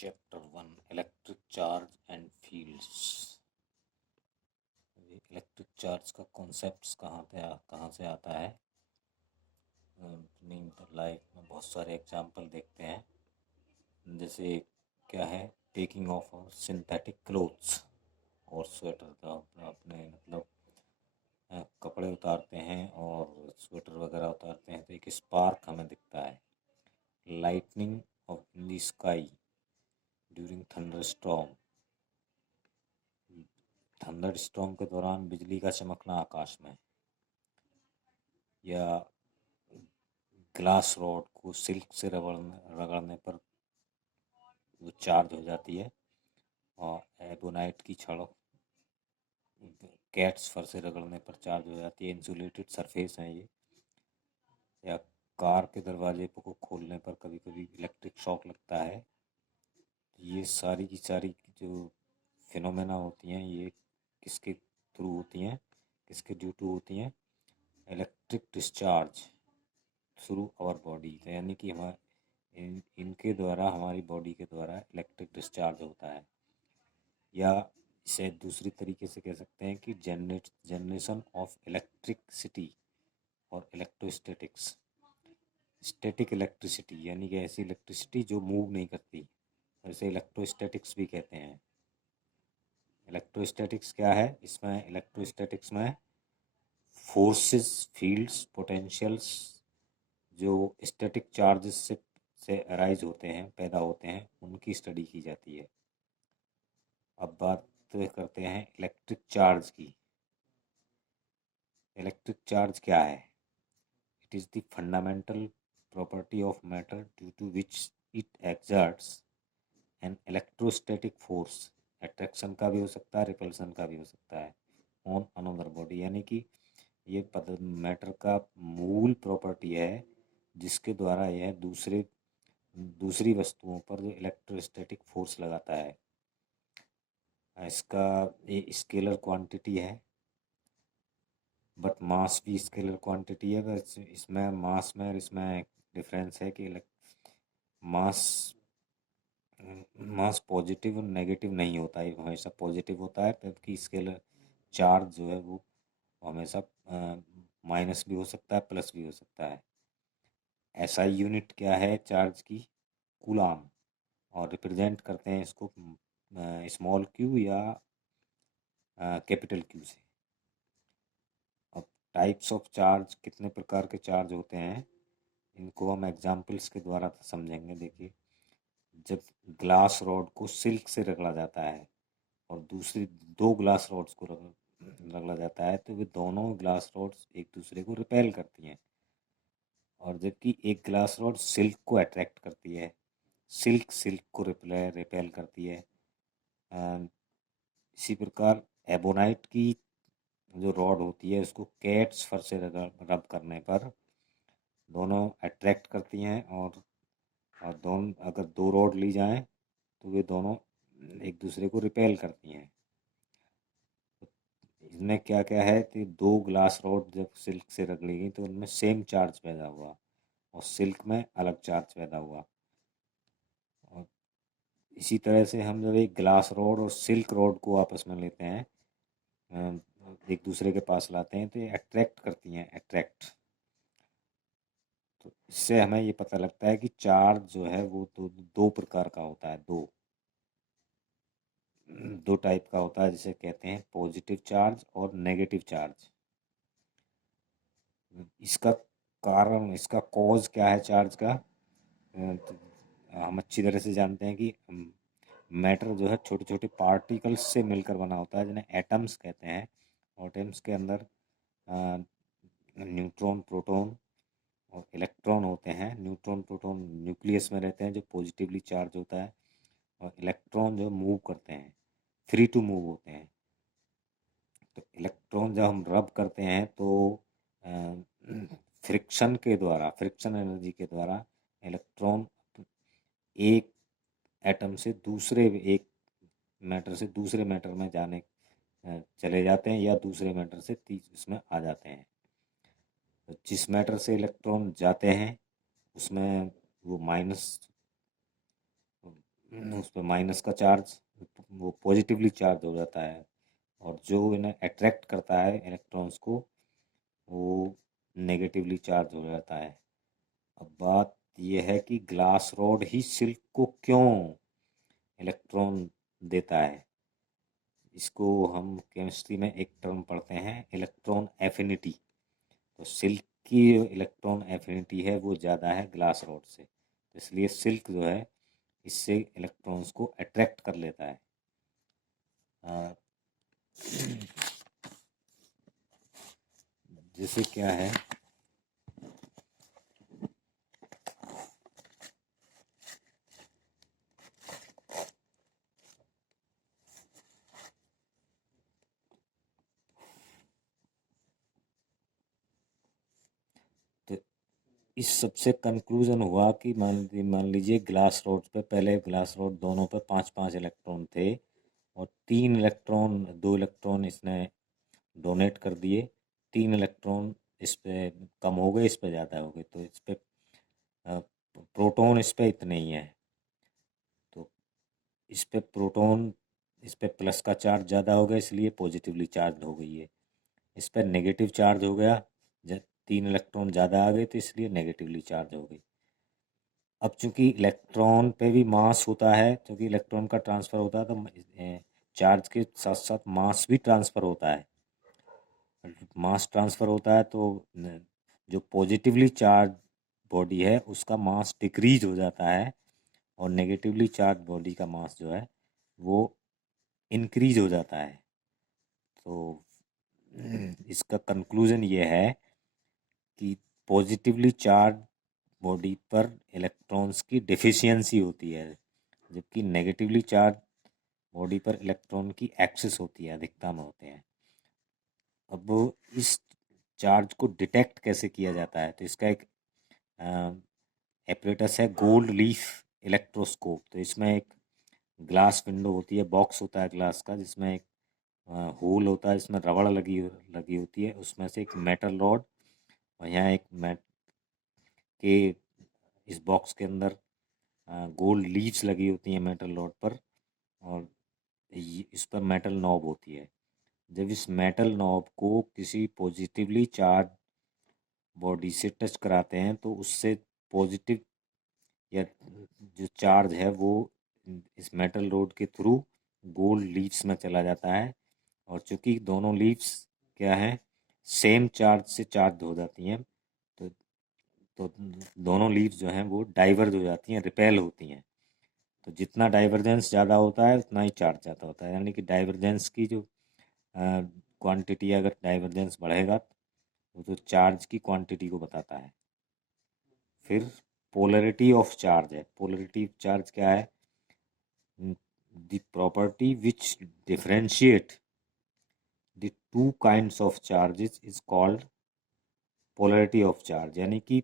Chapter 1 electric charge and fields. Electric charge का concept कहाँ से आता है। अपनी लाइफ में बहुत सारे एग्जांपल देखते हैं, जैसे क्या है, टेकिंग ऑफ सिंथेटिक क्लोथ्स और स्वेटर का अपने मतलब कपड़े उतारते हैं और स्वेटर वगैरह उतारते हैं तो एक स्पार्क हमें दिखता है। Lightning of in the sky during thunder storm के दौरान बिजली का चमकना आकाश में, या ग्लास रॉड को सिल्क से रगड़ने पर वो चार्ज हो जाती है, और एबोनाइट की छड़ कैट्स फर से रगड़ने पर चार्ज हो जाती है। इंसुलेटेड सरफेस है ये। या कार के दरवाजे को खोलने पर कभी कभी इलेक्ट्रिक शॉक लगता है। ये सारी की सारी जो फिनोमेना होती हैं ये किसके थ्रू होती हैं, किसके ड्यू टू होती हैं? Electric discharge through our body, यानी कि इनके द्वारा, हमारी बॉडी के द्वारा इलेक्ट्रिक डिस्चार्ज होता है। या इसे दूसरी तरीके से कह सकते हैं कि जनरेशन ऑफ इलेक्ट्रिसिटी और इलेक्ट्रोस्टैटिक्स। स्टैटिक इलेक्ट्रिसिटी यानी कि ऐसी इलेक्ट्रिसिटी जो मूव नहीं करती, इसे इलेक्ट्रोस्टैटिक्स भी कहते हैं। इलेक्ट्रोस्टैटिक्स क्या है? इसमें इलेक्ट्रोस्टैटिक्स में फोर्सेस, फील्ड्स, पोटेंशियल्स जो स्टैटिक चार्जेस से अराइज होते हैं, पैदा होते हैं, उनकी स्टडी की जाती है। अब बात करते हैं इलेक्ट्रिक चार्ज की। इलेक्ट्रिक चार्ज क्या है? It is the fundamental property of matter due to which it exerts an electrostatic force. Attraction का भी हो सकता है, रिपल्सन का भी हो सकता है, ऑन अनदर बॉडी। यानी कि ये मैटर का मूल प्रॉपर्टी है जिसके द्वारा यह दूसरी वस्तुओं पर इलेक्ट्रोस्टैटिक फोर्स लगाता है। इसका ये स्केलर क्वांटिटी है, बट मास भी स्केलर क्वांटिटी है। बस इसमें मास में और इसमें डिफरेंस है कि मास मास पॉजिटिव और नेगेटिव नहीं होता है, हमेशा पॉजिटिव होता है, जबकि स्केलर चार्ज जो है वो हमेशा माइनस भी हो सकता है, प्लस भी हो सकता है। एसआई यूनिट क्या है चार्ज की? कूलाम। और रिप्रेजेंट करते हैं इसको स्मॉल क्यू या कैपिटल क्यू से। अब टाइप्स ऑफ चार्ज, कितने प्रकार के चार्ज होते हैं, इनको हम एग्जाम्पल्स के द्वारा समझेंगे। देखिए, जब ग्लास रॉड को सिल्क से रगड़ा जाता है और दूसरी दो ग्लास रॉड्स को रगड़ा जाता है तो वे दोनों ग्लास रॉड्स एक दूसरे को रिपेल करती हैं, और जबकि एक ग्लास रॉड सिल्क को अट्रैक्ट करती है, सिल्क को रिपेल करती है। इसी प्रकार एबोनाइट की जो रॉड होती है उसको कैट्स फर से रब करने पर दोनों अट्रैक्ट करती हैं, और दोनों अगर दो रॉड ली जाएं तो वे दोनों एक दूसरे को रिपेल करती हैं। इसमें क्या क्या है कि दो ग्लास रॉड जब सिल्क से रगड़ी गई तो उनमें सेम चार्ज पैदा हुआ और सिल्क में अलग चार्ज पैदा हुआ। और इसी तरह से हम जब एक ग्लास रॉड और सिल्क रॉड को आपस में लेते हैं, एक दूसरे के पास लाते हैं, तो ये अट्रैक्ट करती हैं, अट्रैक्ट। तो इससे हमें ये पता लगता है कि चार्ज जो है वो दो प्रकार का होता है, दो टाइप का होता है, जिसे कहते हैं पॉजिटिव चार्ज और नेगेटिव चार्ज। इसका कारण, इसका कॉज क्या है चार्ज का? तो हम अच्छी तरह से जानते हैं कि मैटर जो है छोटे छोटे पार्टिकल्स से मिलकर बना होता है, जिन्हें एटम्स कहते हैं। एटम्स के अंदर न्यूट्रॉन, प्रोटॉन और इलेक्ट्रॉन होते हैं। न्यूट्रॉन प्रोटॉन न्यूक्लियस में रहते हैं जो पॉजिटिवली चार्ज होता है, और इलेक्ट्रॉन जो मूव करते हैं, फ्री टू मूव होते हैं। तो इलेक्ट्रॉन जब हम रब करते हैं तो फ्रिक्शन एनर्जी के द्वारा इलेक्ट्रॉन एक एटम से एक मैटर से दूसरे मैटर में चले जाते हैं, या दूसरे मैटर से उसमें आ जाते हैं। तो जिस मैटर से इलेक्ट्रॉन जाते हैं उसमें वो उस पर माइनस का चार्ज, वो पॉजिटिवली चार्ज हो जाता है, और जो इन्हें अट्रैक्ट करता है इलेक्ट्रॉन्स को, वो नेगेटिवली चार्ज हो जाता है। अब बात यह है कि ग्लास रॉड ही सिल्क को क्यों इलेक्ट्रॉन देता है। इसको हम केमिस्ट्री में एक टर्म पढ़ते हैं, इलेक्ट्रॉन एफिनिटी। तो सिल्क की इलेक्ट्रॉन एफिनिटी है वो ज़्यादा है ग्लास रॉड से, तो इसलिए सिल्क जो है इससे इलेक्ट्रॉन्स को अट्रैक्ट कर लेता है। जैसे क्या है, तो इस सबसे कंक्लूजन हुआ कि मान लीजिए ग्लास रॉड पे, पहले ग्लास रॉड दोनों पे 5-5 इलेक्ट्रॉन थे, और 2 इलेक्ट्रॉन इसने डोनेट कर दिए, 3 इलेक्ट्रॉन इस पे कम हो गए, इस पे ज़्यादा हो गए, तो इस पे प्रोटॉन इस पे इतने ही हैं, तो इस पे प्रोटॉन, इस पे प्लस का चार्ज ज़्यादा हो गया इसलिए पॉजिटिवली चार्ज हो गई है, इस पर नेगेटिव चार्ज हो गया, जब 3 इलेक्ट्रॉन ज़्यादा आ गए तो इसलिए नेगेटिवली चार्ज हो गई। अब चूंकि इलेक्ट्रॉन पे भी मास होता है, क्योंकि इलेक्ट्रॉन का ट्रांसफ़र होता है, तो चार्ज के साथ साथ मास भी ट्रांसफ़र होता है। मास ट्रांसफ़र होता है तो जो पॉजिटिवली चार्ज बॉडी है उसका मास डिक्रीज हो जाता है, और नेगेटिवली चार्ज बॉडी का मास जो है वो इंक्रीज हो जाता है। तो इसका कंक्लूजन ये है कि पॉजिटिवली चार्ज बॉडी पर इलेक्ट्रॉन्स की डेफिशिएंसी होती है, जबकि नेगेटिवली चार्ज बॉडी पर इलेक्ट्रॉन की एक्सेस होती है, अधिकता में होते हैं। अब इस चार्ज को डिटेक्ट कैसे किया जाता है, तो इसका एक एपरेटस है, गोल्ड लीफ इलेक्ट्रोस्कोप। तो इसमें एक ग्लास विंडो होती है, बॉक्स होता है ग्लास का, जिसमें एक होल होता है, इसमें रबड़ लगी होती है, उसमें से एक मेटल रॉड, और यहाँ एक के इस बॉक्स के अंदर गोल्ड लीव्स लगी होती हैं मेटल रॉड पर, और इस पर मेटल नॉब होती है। जब इस मेटल नॉब को किसी पॉजिटिवली चार्ज बॉडी से टच कराते हैं तो उससे पॉजिटिव या जो चार्ज है वो इस मेटल रोड के थ्रू गोल्ड लीव्स में चला जाता है, और चूंकि दोनों लीव्स क्या है, सेम चार्ज से चार्ज हो जाती हैं, तो तो दोनों लीव्स जो हैं वो डाइवर्ज हो जाती हैं, रिपेल होती हैं। तो जितना डाइवर्जेंस ज़्यादा होता है उतना ही चार्ज ज़्यादा होता है, यानी कि डाइवर्जेंस की जो क्वांटिटी, अगर डाइवर्जेंस बढ़ेगा तो चार्ज की क्वांटिटी को बताता है। फिर पोलरिटी ऑफ चार्ज है, पोलरिटी ऑफ चार्ज क्या है, the property which differentiate the two kinds of charges is called polarity of charge, यानी कि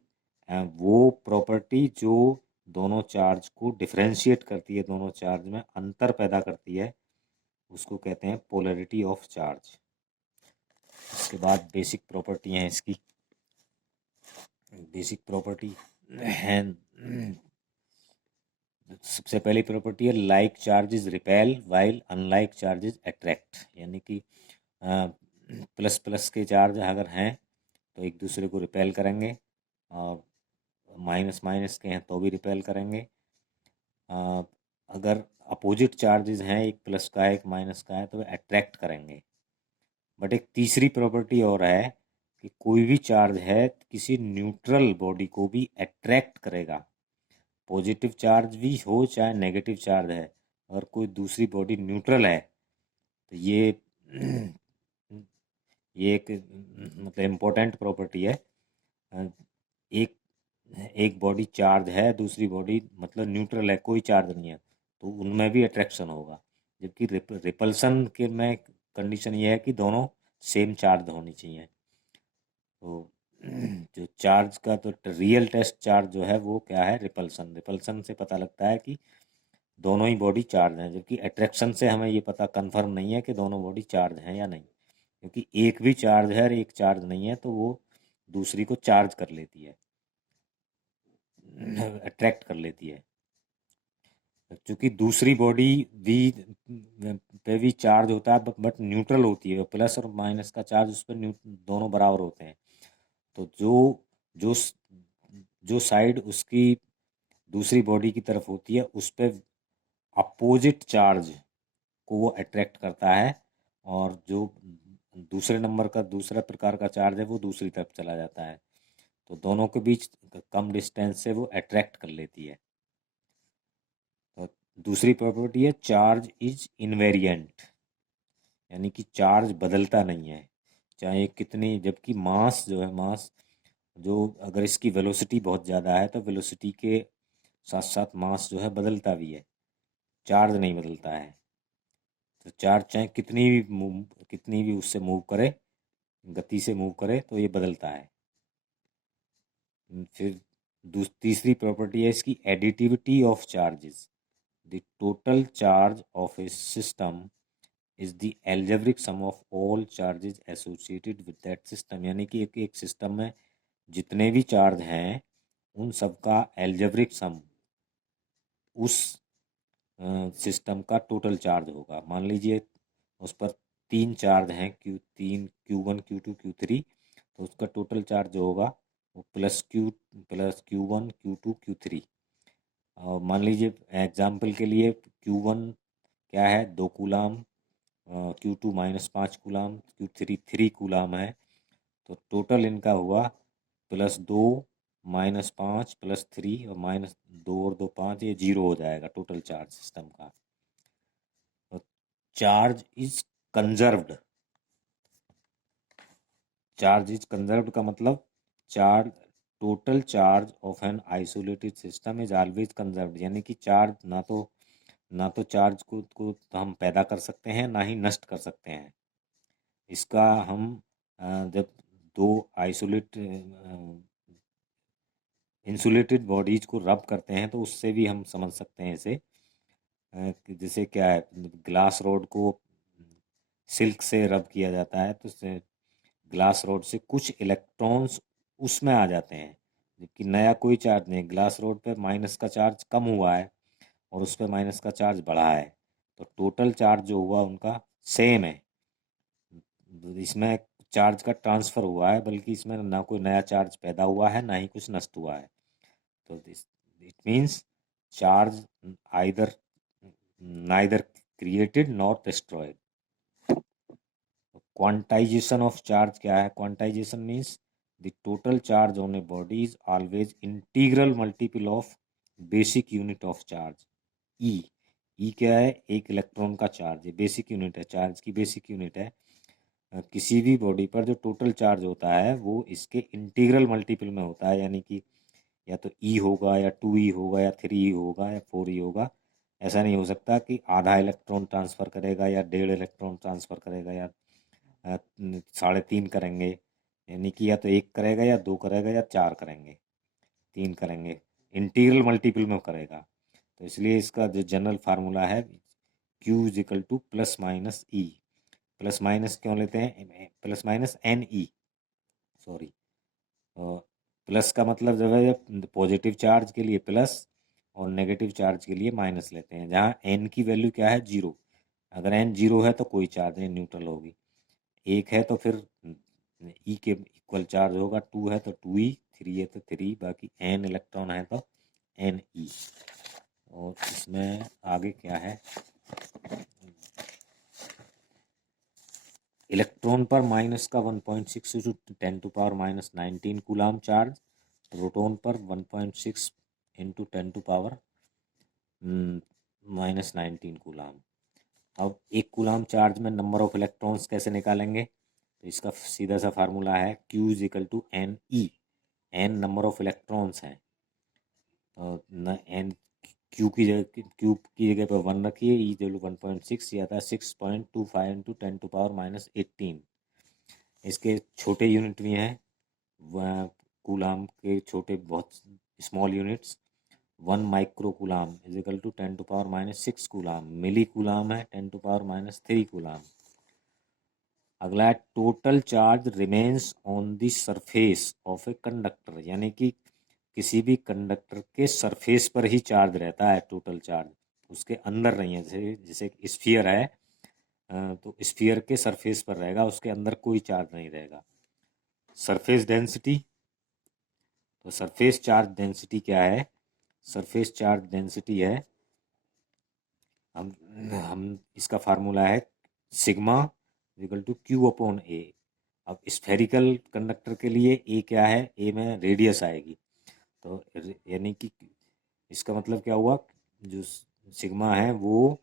वो प्रॉपर्टी जो दोनों चार्ज को डिफरेंशिएट करती है, दोनों चार्ज में अंतर पैदा करती है, उसको कहते हैं पोलरिटी ऑफ चार्ज। इसके बाद बेसिक प्रॉपर्टी हैं इसकी। बेसिक प्रॉपर्टी है, सबसे पहली प्रॉपर्टी है like charges repel while unlike charges attract, यानी कि प्लस प्लस के चार्ज अगर हैं तो एक दूसरे को रिपेल करेंगे, और माइनस माइनस के हैं तो भी रिपेल करेंगे। अगर अपोजिट चार्जेस हैं, एक प्लस का है एक माइनस का है, तो वे अट्रैक्ट करेंगे। बट एक तीसरी प्रॉपर्टी और है कि कोई भी चार्ज है किसी न्यूट्रल बॉडी को भी अट्रैक्ट करेगा, पॉजिटिव चार्ज भी हो चाहे नेगेटिव चार्ज है, अगर कोई दूसरी बॉडी न्यूट्रल है तो ये एक मतलब इम्पोर्टेंट प्रॉपर्टी है। एक एक बॉडी चार्ज है, दूसरी बॉडी मतलब न्यूट्रल है, कोई चार्ज नहीं है, तो उनमें भी अट्रैक्शन होगा। जबकि रिपल्सन के में कंडीशन ये है कि दोनों सेम चार्ज होनी चाहिए। तो जो चार्ज का तो रियल टेस्ट चार्ज जो है वो क्या है, रिपल्सन। रिपल्सन से पता लगता है कि दोनों ही बॉडी चार्ज हैं, जबकि अट्रैक्शन से हमें ये पता कंफर्म नहीं है कि दोनों बॉडी चार्ज हैं या नहीं, क्योंकि एक भी चार्ज है और एक चार्ज नहीं है तो वो दूसरी को चार्ज कर लेती है, अट्रैक्ट कर लेती है। क्योंकि दूसरी बॉडी भी पे भी चार्ज होता है बट न्यूट्रल होती है, प्लस और माइनस का चार्ज उस पर दोनों बराबर होते हैं। तो जो जो साइड उसकी दूसरी बॉडी की तरफ होती है उस पर अपोजिट चार्ज को वो अट्रैक्ट करता है, और जो दूसरे नंबर का दूसरा प्रकार का चार्ज है वो दूसरी तरफ चला जाता है। तो दोनों के बीच कम डिस्टेंस से वो अट्रैक्ट कर लेती है। तो दूसरी प्रॉपर्टी है चार्ज इज इनवेरिएंट, यानी कि चार्ज बदलता नहीं है चाहे कितनी, जबकि मास जो है, मास जो अगर इसकी वेलोसिटी बहुत ज़्यादा है तो वेलोसिटी के साथ साथ मास जो है बदलता भी है, चार्ज नहीं बदलता है। तो चार्ज चाहे कितनी भी उससे मूव करे, गति से मूव करे, तो ये बदलता है। फिर तीसरी प्रॉपर्टी है इसकी additivity of charges. The total charge of A system is the algebraic sum of all charges associated with that system, यानी कि एक सिस्टम में जितने भी चार्ज हैं उन सबका एल्जेब्रिक सम उस सिस्टम का टोटल चार्ज होगा। मान लीजिए उस पर 3 चार्ज हैं, Q3, Q1, Q2, Q3, तो उसका टोटल चार्ज जो होगा वो प्लस Q1, Q2, Q3। और मान लीजिए एग्जाम्पल के लिए Q1 क्या है, 2 coulomb, Q2 -5 coulomb, Q3 3 coulomb है। तो टोटल इनका हुआ +2 -5 +3 और -2 और 2 5, ये 0 हो जाएगा टोटल चार्ज सिस्टम का। तो charge is conserved, charge is conserved का मतलब charge total charge of an isolated system is always conserved, यानी कि चार्ज ना तो चार्ज को हम पैदा कर सकते हैं ना ही नष्ट कर सकते हैं। इसका हम जब दो आइसोलेट इंसुलेटेड बॉडीज को रब करते हैं तो उससे भी हम समझ सकते हैं इसे। कि जैसे क्या है, ग्लास रोड को सिल्क से रब किया जाता है तो ग्लास रोड से कुछ इलेक्ट्रॉन्स उसमें आ जाते हैं, जबकि नया कोई चार्ज नहीं, ग्लास रोड पे माइनस का चार्ज कम हुआ है और उस पर माइनस का चार्ज बढ़ा है, तो टोटल चार्ज जो हुआ उनका सेम है। इसमें चार्ज का ट्रांसफ़र हुआ है, बल्कि इसमें ना कोई नया चार्ज पैदा हुआ है ना ही कुछ नष्ट हुआ है। तो this it means charge either neither created not destroyed. Quantization of charge क्या है, quantization means the total charge on a body is always integral multiple of basic unit of charge e. E क्या है, एक electron का charge है, basic unit है, charge की basic unit है। किसी भी बॉडी पर जो टोटल चार्ज होता है वो इसके इंटीग्रल मल्टीपल में होता है, यानी कि या तो ई होगा या 2E होगा या 3E होगा या 4E होगा। ऐसा नहीं हो सकता कि आधा इलेक्ट्रॉन ट्रांसफ़र करेगा या 1.5 इलेक्ट्रॉन ट्रांसफ़र करेगा या 3.5 करेंगे, यानी कि या तो 1 करेगा या 2 करेगा या 4 करेंगे, 3 करेंगे, इंटीग्रल मल्टीपल में करेगा। तो इसलिए इसका जो जनरल फार्मूला है Q is equal two plus minus E. Plus minus क्यों लेते हैं, plus minus NE, sorry. Plus का मतलब जब है पॉजिटिव चार्ज के लिए प्लस और नेगेटिव चार्ज के लिए माइनस लेते हैं, जहाँ n की वैल्यू क्या है, 0। अगर n 0 है तो कोई चार्ज नहीं, न्यूट्रल होगी। 1 है तो फिर E के इक्वल चार्ज होगा, 2 है तो 2E, 3 है तो 3, बाकी n इलेक्ट्रॉन है तो NE। और इसमें आगे क्या है, इलेक्ट्रॉन पर माइनस का 1.6 इंटू 10⁻⁻19 कूलाम चार्ज, प्रोटॉन पर 1.6 इंटू 10⁻⁻19 कूलाम। अब 1 कूलाम चार्ज में नंबर ऑफ इलेक्ट्रॉन्स कैसे निकालेंगे, तो इसका सीधा सा फार्मूला है Q is equal to NE। n number of electrons हैं, n क्यू की जगह पर 1 रखिए, ई जरूर 1.6 या था 6.25 इंटू 10⁻⁻18। इसके छोटे यूनिट भी हैं, वह कूलाम के छोटे बहुत small units. 1 micro coulomb is equal to 10⁻⁻6 coulomb, milli coulomb है 10⁻⁻3 कूलाम। अगला है total charge remains on the surface of a conductor, यानी कि किसी भी कंडक्टर के सरफेस पर ही चार्ज रहता है टोटल चार्ज, उसके अंदर नहीं है। जैसे जैसे स्फीयर है, तो स्फीयर के सरफेस पर रहेगा, उसके अंदर कोई चार्ज नहीं रहेगा। सरफेस डेंसिटी, तो सरफेस चार्ज डेंसिटी क्या है? सरफेस चार्ज डेंसिटी है, हम इसका फार्मूला है sigma equal to Q upon A. अब स्फेरिकल कंडक्टर के लिए ए क्या है? ए में रेडियस आएगी, तो यानी कि इसका मतलब क्या हुआ? जो सिग्मा है वो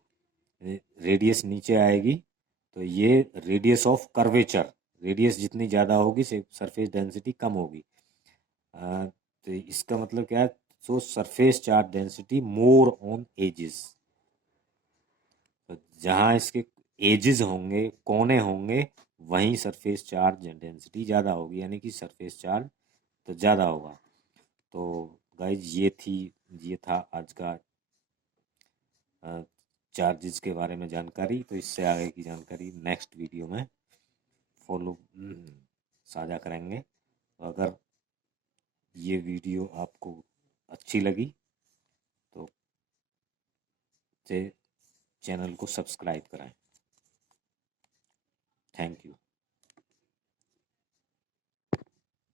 रेडियस नीचे आएगी, तो ये रेडियस ऑफ कर्वेचर, रेडियस जितनी ज़्यादा होगी सरफेस डेंसिटी कम होगी। तो इसका मतलब क्या है? सो surface charge density more on edges, तो जहाँ इसके एजेस होंगे, कोने होंगे, वहीं सरफेस चार्ज डेंसिटी ज़्यादा होगी, यानी कि सरफेस चार्ज तो ज़्यादा होगा। तो गाइज ये था आज का चार्जेस के बारे में जानकारी। तो इससे आगे की जानकारी नेक्स्ट वीडियो में फॉलो साझा करेंगे। तो अगर ये वीडियो आपको अच्छी लगी तो चैनल को सब्सक्राइब करें। Thank you.